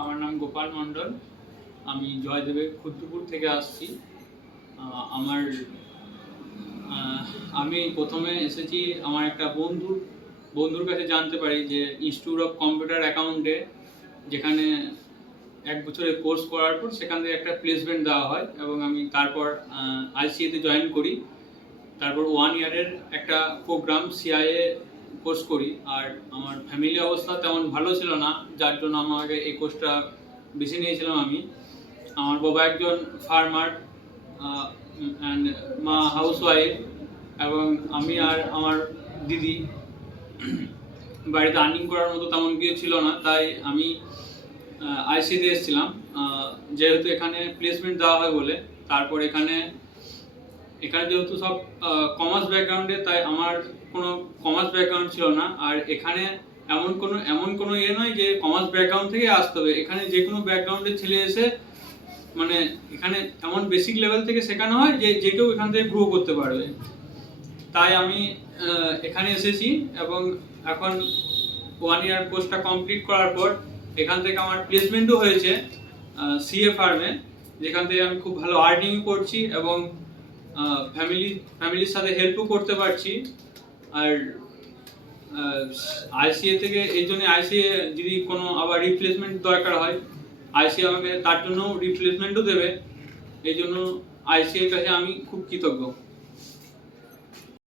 আমার নাম গোপাল মণ্ডল। আমি জয়দেবের ক্ষুদ্রপুর থেকে আসছি। আমার আমি প্রথমে এসেছি আমার একটা বন্ধুর কাছে জানতে পারি যে ইনস্টিটিউট অফ কম্পিউটার অ্যাকাউন্টে, যেখানে 1 বছরের কোর্স করার পর সেখান থেকে একটা প্লেসমেন্ট দেওয়া হয় এবং আমি তারপর আইসিএতে জয়েন করি। তারপর 1 ইয়ারের একটা প্রোগ্রাম সিআইএ কোর্স করি। আর আমার ফ্যামিলি অবস্থা তেমন ভালো ছিল না, যার জন্য আমাকে এই কোর্সটা বেছে নিয়েছিলাম আমি। আমার বাবা একজন ফার্মার অ্যান্ড মা হাউসওয়াইফ, এবং আমি আর আমার দিদি বাড়িতে আর্নিং করার মতো তেমন কিছু ছিল না, তাই আমি আইসিতে এসেছিলাম। যেহেতু এখানে প্লেসমেন্ট দেওয়া হয় বলে, তারপর এখানে যেহেতু সব কমার্স ব্যাকগ্রাউন্ডে, তাই আমার কোনো কমার্স ব্যাকগ্রাউন্ড ছিল না। আর এখানে এমন কোনো ইয়ে নয় যে কমার্স ব্যাকগ্রাউন্ড থেকে আসতে হবে। এখানে যে কোনো ব্যাকগ্রাউন্ডের ছেলে এসে, মানে এখানে এমন বেসিক লেভেল থেকে শেখানো হয় যে কেউ এখান থেকে গ্রো করতে পারবে। তাই আমি এখানে এসেছি এবং এখন 1 ইয়ার কোর্সটা কমপ্লিট করার পর এখান থেকে আমার প্লেসমেন্টও হয়েছে সিএ ফার্মে, যেখান থেকে আমি খুব ভালো আর্নিং করছি এবং ফ্যামিলির সাথে হেল্পও করতে পারছি। আর আইসিএ থেকে এই জন্য আইসিএ যদি কোনো আবার রিপ্লেসমেন্ট দরকার হয়, আইসিএ আমাকে তার জন্য রিপ্লেসমেন্টও দেবে। এই জন্য আইসিএর কাছে আমি খুব কৃতজ্ঞ।